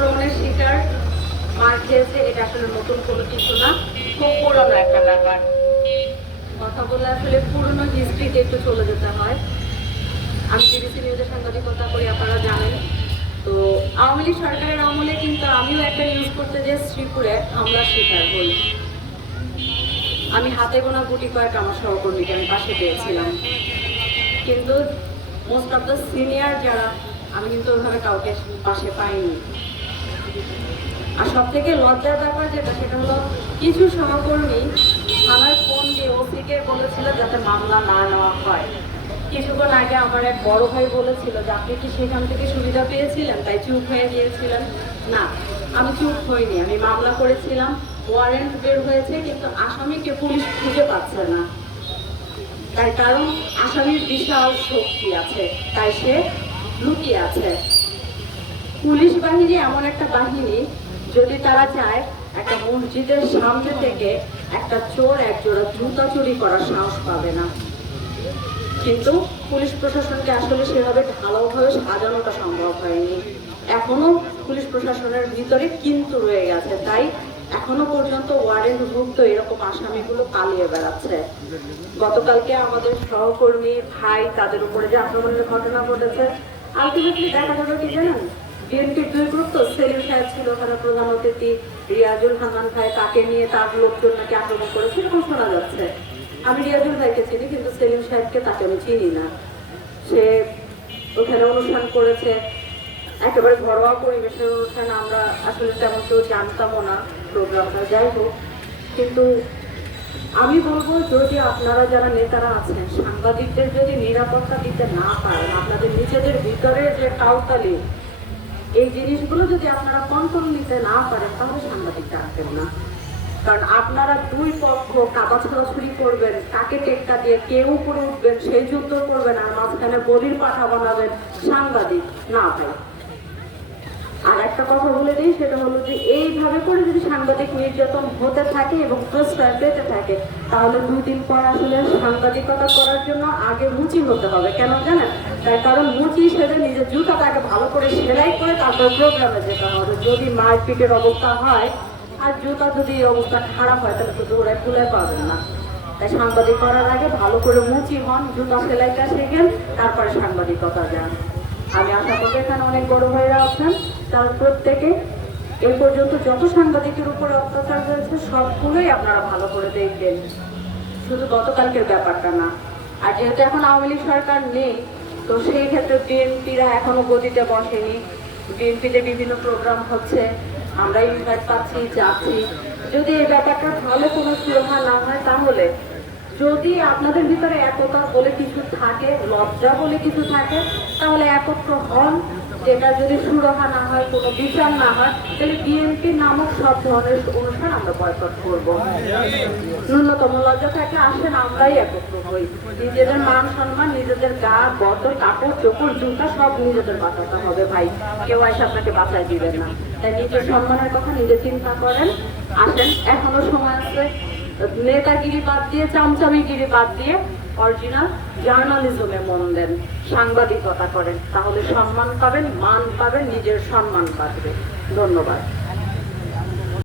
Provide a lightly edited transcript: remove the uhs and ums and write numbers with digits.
আক্রমণের শিকার, মার খেয়েছে, এটা আসলে নতুন কোনো কিছু না, খুব পুরনো একটা ব্যাপার। কথা বলে আসলে পুরনো হিস্ট্রিতে একটু চলে যেতে হয়। আমি বিবিসি নিউজে সাংবাদিকতা করি, আপনারা জানেন। তো আওয়ামী লীগ সরকারের আমলে কিন্তু আমিও একটা নিউজ করতে যে শ্রীপুরে হামলার শিকার হই। আমি হাতে গোনা গুটি কয়েক আমার সহকর্মীকে আমি পাশে পেয়েছিলাম, কিন্তু মোস্ট অফ দ্য সিনিয়র যারা, আমি কিন্তু ওইভাবে কাউকে পাশে পাইনি। আর সব থেকে লজ্জার ব্যাপার যেটা, সেটা হলো কিছু সহকর্মী থানার ফোন দিয়ে ওসিকে বলেছিল যাতে মামলা না নেওয়া হয়। কিছুক্ষণ আগে আমার এক বড় ভাই বলেছিল যে আপনি কি সেখান থেকে সুবিধা পেয়েছিলেন তাই চুপ হয়ে গিয়েছিলেন। না, আমি চুপ হইনি, আমি মামলা করেছিলাম, ওয়ারেন্ট বের হয়েছে, কিন্তু আসামিকে পুলিশ খুঁজে পাচ্ছে না। তার কারণ আসামির বিশাল শক্তি আছে, তাই সে লুকিয়ে আছে। পুলিশ বাহিনী এমন একটা বাহিনী, যদি তারা চায় একটা মসজিদের সামনে থেকে একটা চোর এক জোড়া জুতা চুরি করার সাহস পাবে না। কিন্তু পুলিশ প্রশাসনকে আসলে সেভাবে ঢালাওভাবে সাজানোটা সম্ভব হয়নি। এখনো পুলিশ প্রশাসনের ভিতরে কিন্তু রয়ে গেছে, তাই এখনো পর্যন্ত ওয়ারেন্টভুক্ত এরকম আসামিগুলো পালিয়ে বেড়াচ্ছে। গতকালকে আমাদের সহকর্মী ভাই তাদের উপরে যে আক্রমণের ঘটনা ঘটেছে, আলটিমেটলি দেখা যাবে কি জানেন, বিএনপির দুই গ্রুপ, তো সেলিম সাহেব ছিল ওখানে প্রধান অতিথি, রিয়াজুল হান্নান ভাই তাকে নিয়ে তার লোকজন নাকি আক্রমণ করেছে এরকম শোনা যাচ্ছে। আমি রিয়াজুল ভাইকে চিনি, কিন্তু সেলিম সাহেবকে তাকে আমি চিনি না। সে ওখানে অনুষ্ঠান করেছে, একেবারে ঘরোয়া পরিবেশের অনুষ্ঠান, আমরা আসলে তেমন কেউ জানতামও না প্রোগ্রামটা। যাই হোক, কিন্তু আমি বলবো যদি আপনারা যারা নেতারা আছেন, সাংবাদিকদের যদি নিরাপত্তা দিতে না পারেন, আপনাদের নিজেদের ভিতরের যে কাউতালি, এই জিনিসগুলো যদি আপনারা কন্ট্রোল নিতে না পারেন, তাহলে সাংবাদিক রাখবেন না। কারণ আপনারা দুই পক্ষ কাবা ছড়াছড়ি করবেন, কাকে টেক্কা দিয়ে কে উপরে উঠবেন সেই যুদ্ধ করবেন, আর মাঝখানে বলির পাঠা বানাবেন সাংবাদিক না ভাই। আর একটা কথা বলে দিই, সেটা হলো যে এইভাবে করে যদি সাংবাদিক নির্যাতন হতে থাকে এবং প্রশ্রয় পেতে থাকে, তাহলে 2 দিন পর আসলে সাংবাদিকতা করার জন্য আগে মুচি হতে হবে। কেন জানেন? তার কারণ মুচি হিসেবে নিজের জুতাটাকে ভালো করে সেলাই করে তারপর প্রোগ্রামে যেতে হবে। যদি মারপিটের অবস্থা হয় আর জুতা যদি এই অবস্থা খারাপ হয়, তাহলে তো দৌড়ায় খুলে পাবেন না। তাই সাংবাদিক করার আগে ভালো করে মুচি হন, জুতা সেলাইটা শেখেন, তারপরে সাংবাদিকতা যান। আমি আশা করবো এখানে অনেক বড় ভাইরা আছেন, তার প্রত্যেকে এ পর্যন্ত যত সাংবাদিকের উপর অত্যাচার হয়েছে সবগুলোই আপনারা ভালো করে দেখবেন, শুধু গতকালকের ব্যাপারটা না। আর যেহেতু এখন আওয়ামী লীগ সরকার নেই, তো সেই ক্ষেত্রে বিএনপিরা এখনো গদিতে বসেনি। বিএনপিতে বিভিন্ন প্রোগ্রাম হচ্ছে, আমরা ইনভাইট পাচ্ছি, যাচ্ছি। যদি এই ব্যাপারটা ভালো কোনো সুরাহা না হয়, তাহলে যদি আপনাদের ভিতরে একতা বলে কিছু থাকে, লজ্জা বলে কিছু থাকে, তাহলে একত্র হন। যেটা যদি সুরাহা না হয়, কোনো বিচার না হয়, তাহলে বিএনপি নামক সব ধরনের অনুষ্ঠান আমরা বয়কট করবো। ন্যূনতম লজ্জা থাকলে আসেন আমরাই একত্র হই। নিজেদের মান সম্মান, নিজেদের গা বদল, কাপড় চোপড় জুতা সব নিজেদের বাঁচাতে হবে ভাই, কেউ এসে আপনাকে বাঁচাই দিবেন না। তাই নিজের সম্মানের কথা নিজে চিন্তা করেন, আসেন, এখনো সময় আছে। নেতাগিরি বাদ দিয়ে, চামচামিগিরি বাদ দিয়ে অরিজিনাল জার্নালিজমে মন দেন, সাংবাদিকতা করেন, তাহলে সম্মান পাবেন, মান পাবেন, নিজের সম্মান বাড়বে। ধন্যবাদ।